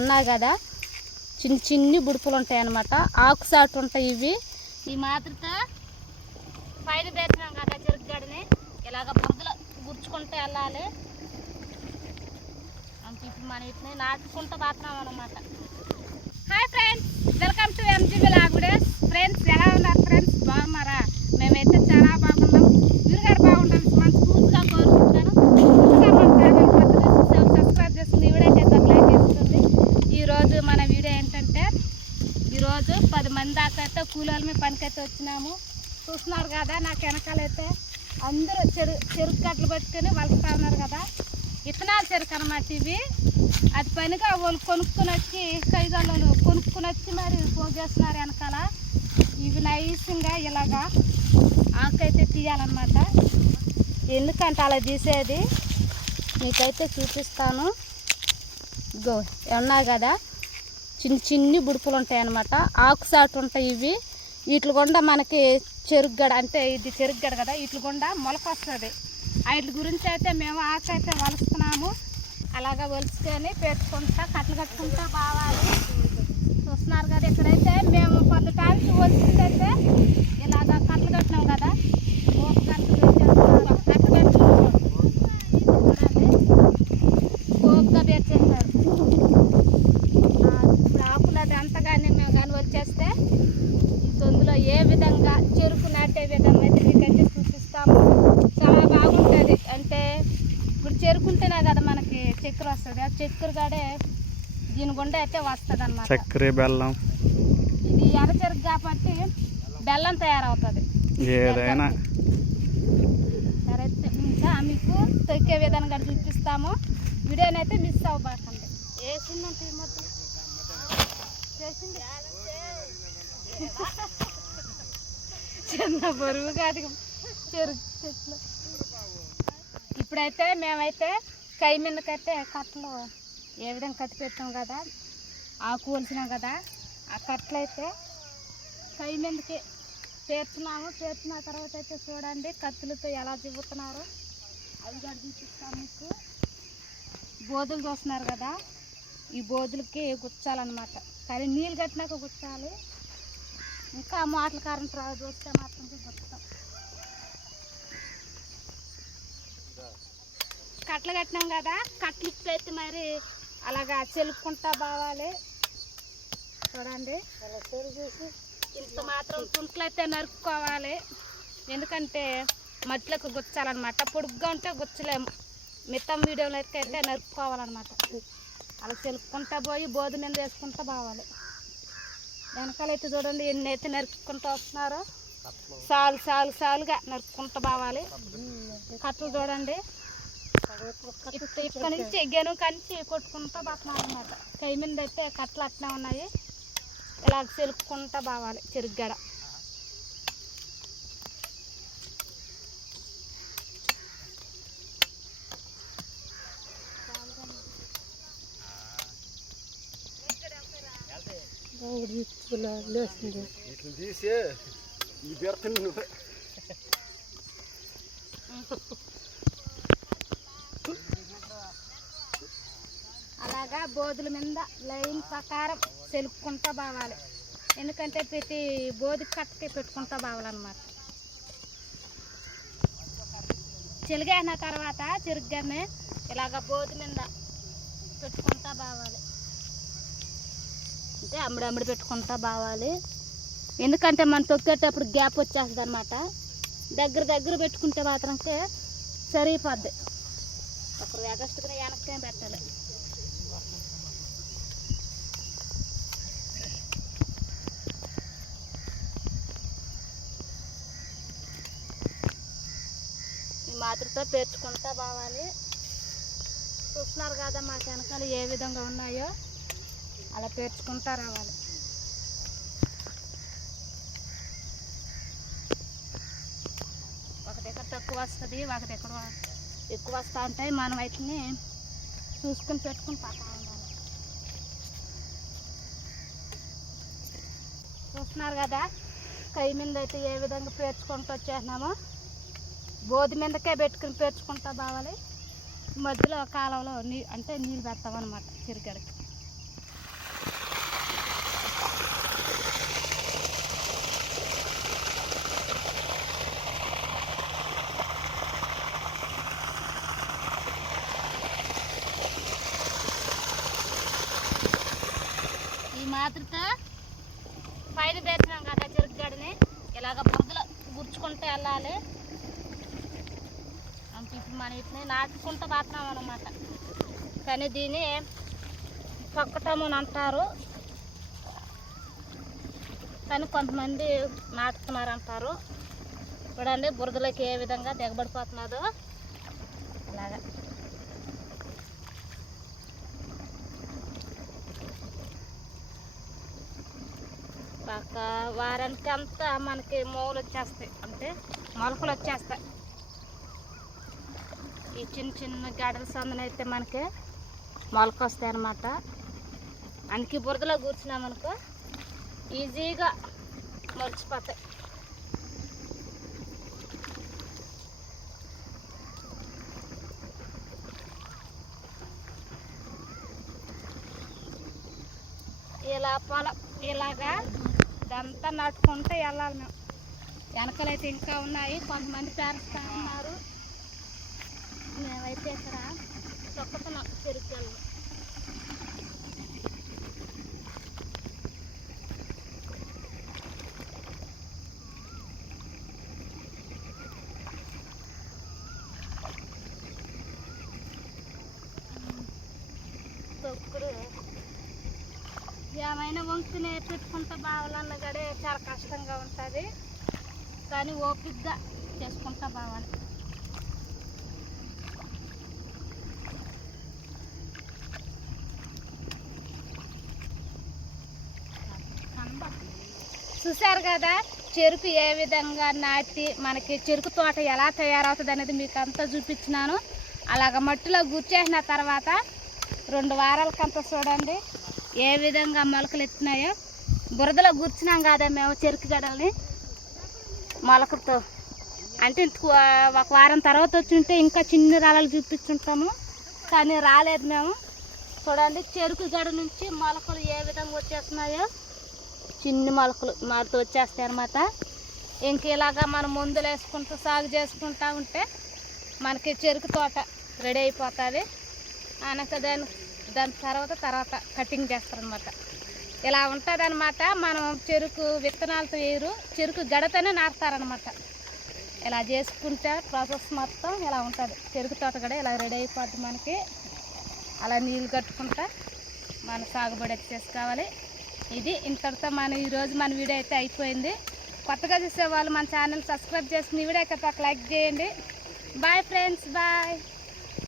ఉన్నాయి కదా చిన్ని చిన్ని బుడుపులు ఉంటాయి అన్నమాట. ఆకు సాటు ఉంటాయి ఇవి. ఈ మాదిరితో పైన పెట్టినాం కదా చెరుకుగడని ఇలాగ బురదలో గుర్చుకుంటూ వెళ్ళాలి. అంటే ఇప్పుడు మనం ఇట్ని నాటుకుంటూ పోతున్నాం అనమాట hi friends welcome to MGB లాగుడే friends ఎలా ఉన్నారు ఫ్రెండ్స్? బాగున్నారా? మేమైతే చాలా బాగున్నాం మీరు గారు బాగుండాలి మనస్ఫూర్తిగా కోరుకుంటున్నాను ఇంకా మన ఛానల్ కొత్తగా చూసాం సబ్స్క్రైబ్ చేసుకుని వీడియో చేద్దాం లైక్ చేసుకోండి ఈరోజు మన వీడియో ఏంటంటే ఈరోజు పది మంది దాకా అయితే కూలీల మీద పనికైతే వచ్చినాము. చూస్తున్నారు కదా నాకు వెనకాలైతే అందరూ చెరు చెరుకు కట్టలు పట్టుకొని వలుపుతా ఉన్నారు కదా. ఇత్తనాలు చెరుకు అనమాట ఇవి. అది పనిగా వాళ్ళు కొనుక్కుని వచ్చి కైగాళ్ళు కొనుక్కుని వచ్చి మరి పోగేస్తున్నారు వెనకాల. ఇవి నైస్గా ఇలాగా ఆకైతే తీయాలన్నమాట. ఎందుకంటే అలా తీసేది? మీకైతే చూపిస్తాను. గో ఉన్నాయి కదా? చిన్ని చిన్ని బుడుపులు ఉంటాయి అన్నమాట ఆకు సాటు ఉంటాయి ఇవి. వీటి గుండా మనకి చెరుగ్గడ అంటే ఇది చెరుగ్గడ కదా వీటి గుండా మొలక వస్తుంది వీటి గురించి అయితే మేము ఆకు అయితే వలుస్తున్నాము. అలాగా వలుసుకొని పెట్టుకుంటా కట్టలు కట్టుకుంటా బావాలి. చూస్తున్నారు కదా ఇక్కడైతే మేము పొద్దుటానికి వలిసిందైతే ఇలాగ కట్టలు కట్టినాం కదా ఓ కట్టలు పెట్టేస్తున్నారు కట్ట కట్టుకుంటాం పోపుగా పెట్టేస్తారు ఆ, ఇప్పుడు ఆకులు అది వచ్చేస్తే ఈ తొందులో ఏ విధంగా చెరుకు నాటే విధంగా అయితే మీకైతే చూపిస్తాము. చాలా బాగుంటుంది. అంటే ఇప్పుడు చెరుకుంటేనే కదా మనకి చక్కెర వస్తుంది. ఆ చక్కెర కాడే దీని గుండా అయితే వస్తుంది అనమాట చక్కెర బెల్లం. ఇది ఎర్ర చెరుకు కాబట్టి బెల్లం తయారవుతుంది. ఏదైనా. సరే ఇంకా మీకు తొక్కే కూడా చూపిస్తాము. వీడియోనైతే మిస్ అవ్వబాకండి వేసిందంటే ఈ మొత్తం చేసింది. చిన్న బరువు కాదు. చెరుకు చెట్లు. ఇప్పుడైతే మేమైతే కై మీదకైతే కట్టలు ఏ విధంగా కట్టి పెట్టాం కదా ఆకు వలిసినాం కదా ఆ కట్టలు అయితే కై మీదకి పేర్చున్నాము. పేర్చిన తర్వాత అయితే చూడండి కత్తులతో ఎలా దిగుతున్నారు అవి కూడా చూపిస్తాం మీకు. బోధులు చూస్తున్నారు కదా ఈ బోధులకి గుచ్చాలన్నమాట. కానీ నీళ్ళు కట్టినాక గుచ్చాలి. ఇంకా మాటలు కరెంట్ రాదు చూస్తే మాత్రం గుచ్చుతాం కట్టలు కట్టినాం కదా కట్టలు ఇప్పుడైతే మరి అలాగా చెలుపుకుంటా బావాలి. చూడండి. ఇంత మాత్రం తుంట్లు అయితే నరుక్కోవాలి. ఎందుకంటే మట్టిలోకి గుచ్చాలన్నమాట. పొడుగ్గా ఉంటే గుచ్చలేము. మిత్తం వీడియోలో అయితే అయితే నరుక్కోవాలన్నమాట. అలా చెలుక్కుంటా పోయి బోధ మీద వేసుకుంటా బావాలి. వెనకాలైతే చూడండి ఎన్ని అయితే నరుక్కుంటూ వస్తున్నారో. సాలు సాలు సాలుగా నరుక్కుంటూ బావాలి. కట్టలు చూడండి. ఇక్కడ నుంచి ఎగ్గాను కంచి కొట్టుకుంటా పోతున్నాం అనమాట కై మీద అయితే కట్టలు అట్లా ఉన్నాయి. ఇలా చెలుక్కుంటా బావాలి చెరుగ్గడ. ఇట్లా తీసి ఈ అలాగా బోధుల మీద లైన్ ప్రకారం చెలుక్కుంటా బావాలి. ఎందుకంటే ప్రతి బోధి కట్టకి పెట్టుకుంటా బావాలన్నమాట. చెలిగైన తర్వాత చెరుగ్గానే ఇలాగ బోధి మీద పెట్టుకుంటా బావాలి. అంటే అమ్ముడు అమ్ముడు పెట్టుకుంటా బావాలి. ఎందుకంటే మనం తొక్కేటప్పుడు గ్యాప్ వచ్చేస్తుంది అనమాట దగ్గర దగ్గర పెట్టుకుంటే మాత్రంకే సరిపోద్ది. ఒకరు ఎగస్టుకుని వెనక్కే పెట్టాలి. మాతృతో పేర్చుకుంటా బావాలి. చూస్తున్నారు కదా మా వెనకాల ఏ విధంగా ఉన్నాయో. అలా పేర్చుకుంటా రావాలి. ఒక దగ్గర తక్కువ వస్తుంది ఒక దగ్గర ఎక్కువ వస్తూ ఉంటాయి మనం వాటిని చూసుకుని పెట్టుకుని పక్కన ఉండాలి. చూస్తున్నారు కదా కై మీద అయితే ఏ విధంగా పేర్చుకుంటూ వచ్చేసినామో బోధి మీదకే పెట్టుకుని పేర్చుకుంటా బావాలి మధ్యలో కాలంలో నీ అంటే నీళ్ళు పెడతామన్నమాట చిరుగడకి రాత్రితో పైన పెట్టినాం కదా చెరుకుగడని ఇలాగ బురదలో గుర్చుకుంటూ వెళ్ళాలి. ఇప్పుడు మనం ఇట్ని నాటుకుంటూ పోతున్నాం అనమాట కానీ దీన్ని తొక్కటము అని అంటారు కానీ కొంతమంది నాటుతున్నారు అంటారు చూడండి బురదలోకి ఏ విధంగా దిగబడిపోతున్నదో. అలాగా ఒక వారానికి అంతా మనకి మూలు వచ్చేస్తాయి. అంటే మొలకలు వచ్చేస్తాయి. ఈ చిన్న చిన్న గడల అయితే మనకి మొలక వస్తాయి అన్నమాట. అందుకే బురదలో కూర్చున్నామనుకో ఈజీగా మొలిచిపోతాయి. ఇలా పొలం ఇలాగా ఇదంతా నడుచుకుంటూ వెళ్ళాలి మేము. వెనకలైతే ఇంకా ఉన్నాయి కొంతమంది పేరుస్తా ఉన్నారు. మేమైతే ఇక్కడ తొక్కుతున్నాం చెరుకు తొక్కుడు ఆయన వంకు నేర్పించుకుంటే బావాలన్న గడే చాలా కష్టంగా ఉంటుంది. కానీ ఓపిక్గా చేసుకుంటా బావాలి చూశారు కదా చెరుకు ఏ విధంగా నాటి మనకి చెరుకు తోట ఎలా తయారవుతుంది అనేది మీకు అంతా చూపించినాను. అలాగ మట్టిలో గుర్చేసిన తర్వాత రెండు వారాలకంతా చూడండి. ఏ విధంగా మొలకలు ఎత్తినాయో బురదలో గుర్చినాం కదా మేము చెరుకు గడల్ని మొలకలతో. అంటే ఇంత ఒక వారం తర్వాత వచ్చి ఉంటే ఇంకా చిన్న రాళ్ళు చూపించుంటాము కానీ రాలేదు మేము. చూడండి చెరుకు గడ నుంచి మొలకలు ఏ విధంగా వచ్చేస్తున్నాయో. చిన్ని మొలకలు మారుతూ వచ్చేస్తాయి అనమాట ఇంక ఇలాగా మనం మందులు వేసుకుంటూ సాగు చేసుకుంటా ఉంటే మనకి చెరుకు తోట రెడీ అయిపోతుంది. అనక దానికి దాని తర్వాత తర్వాత కటింగ్ చేస్తారనమాట ఇలా ఉంటుందన్నమాట. మనం చెరుకు విత్తనాలతో వేయరు. చెరుకు గడతనే నాటుతారనమాట ఇలా చేసుకుంటే ప్రాసెస్ మొత్తం ఇలా ఉంటుంది. చెరుకు తోట కూడా ఇలా రెడీ అయిపోద్ది మనకి. అలా నీళ్ళు కట్టుకుంటా మన సాగుబడి చేసుకోవాలి ఇది ఇంతటితో మన ఈరోజు మన వీడియో అయితే అయిపోయింది. కొత్తగా చూసేవాళ్ళు మన ఛానల్ సబ్స్క్రైబ్ చేసుకుని వీడియో అయితే ఒక లైక్ చేయండి. Bye friends bye